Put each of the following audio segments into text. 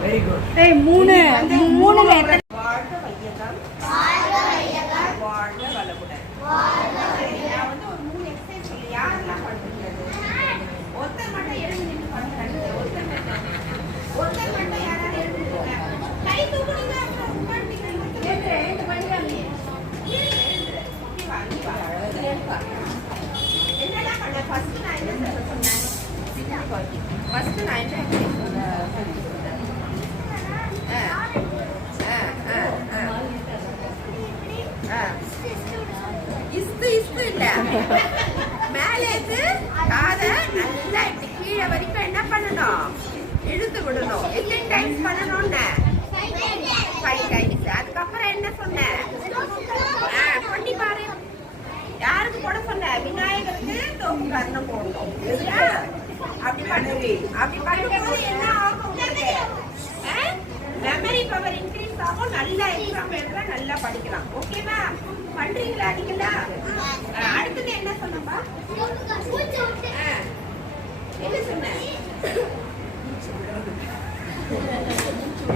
Very good ஏய் மூணு மூ- மூணுல எத்தனை வாழ்க வளமுடன். நான் வந்து ஒரு மூணு எக்ஸசைஸ் சொல்லி யாரெல்லாம் பண்றது ஒருத்தர் மட்டும் எழுந்து நின்று பண்ணுறாங்க ஒருத்தர் மட்டும். ஒருத்தர் மட்டும் யாராவது எழுந்து நில்லுங்க. கை தூக்குனீங்க அப்புறம் உட்காந்துட்டீங்க எழுந்து. எழுந்து பண்ணிடாம என்னடா பண்ண? ஃபர்ஸ்ட் நான் என்ன சொன்னேன்? ஃபர்ஸ்ட் நான் என்ன இஸ்து இஸ்து இல்ல. மேலேந்து காதை நல்லா இப்படி கீழே வரைக்கும் என்ன பண்ணணும்? இழுத்து விடணும். எத்தனை டைம்ஸ் பண்ணணும்னு? ஃபைவ் டைம்ஸ் அதுக்கப்புறம் என்ன சொன்னேன் பண்ணி பாரு. யாருக்கு போட சொன்ன? விநாயகருக்கு தோப்பு கர்ணம் போடணும். அப்படி பண்ணுவீங்க அப்படி பண்ணும்போது என்ன ஆகும் உங்களுக்கு மெமரி பவர் இன்க்ரீஸ் ஆகும் எக்ஸாம் எழுதுனா நல்லா படிக்கலாம். ஓகேவா பண்றீங்களா? நீங்களா? அடுத்தது என்ன சொன்னப்பா? என்ன சொன்ன?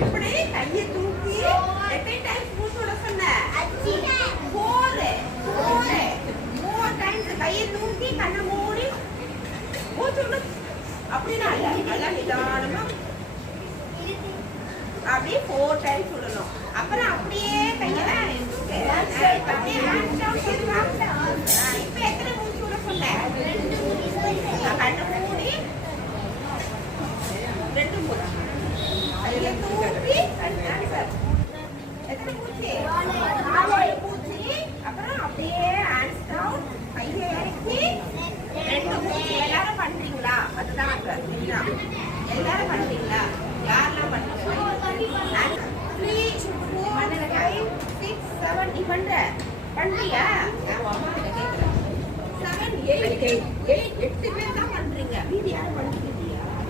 இப்படி கையை தூக்கி எத்தனை டைம்ஸ் மூச்சு விட சொன்ன. ஃபோர் ஃபோர் ஃபோர் டைம்ஸ் கையை தூக்கி கண்ணை மூடி மூச்சு அப்படின்னா இல்ல அதான் நிதானமா. அப்படியே ஃபோர் டைம் விடணும் அப்புறம் அப்படியே கையை இப்ப எத்தனை சொன்னேன் மூடி ரெண்டு மூச்சு கையை தூக்கி எத்தனை அப்புறம் அப்படியே ஹேண்ட்ஸ் டவுன் கையை இறக்கி ரெண்டு மூச்சு. எல்லாரும் பண்றீங்களா? அதுதான் எல்லாரும் பண்றீங்க யாரெல்லாம் பண்றீங்க three four five six seven நீ பண்ற பண்றியா நான் அம்மா கிட்ட கேட்கிறேன் செவன் எயிட் எயிட் எட்டு பேர் தான் பண்றீங்க மீதி யாரும் பண்றீங்க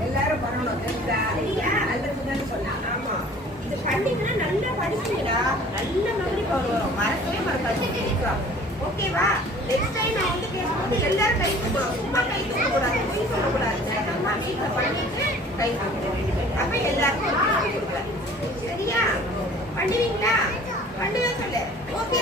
எல்லாரும் பண்ணணும் சரியா நல்லதுன்னு சொன்னாங்க ஆமா. இது பண்ணீங்கன்னா நல்லா படிப்பீங்களா நல்ல மெமரி பவர் வரும். மறக்கவே மறக்காது. ஓகேவா நெக்ஸ்ட் டைம் நான் வந்து கேட்கும்போது எல்லாரும் கை தூக்கணும் சும்மா கை தூக்கக்கூடாது. பொய் சொல்லக்கூடாது. வேகமா வீட்டில் பண்ணிட்டு கை தூக்கணும் அப்ப எல்லாருக்கும் சரியா? பண்ணுவீங்களா? ரெண்டு பேரும் சொல்லு. ஓகே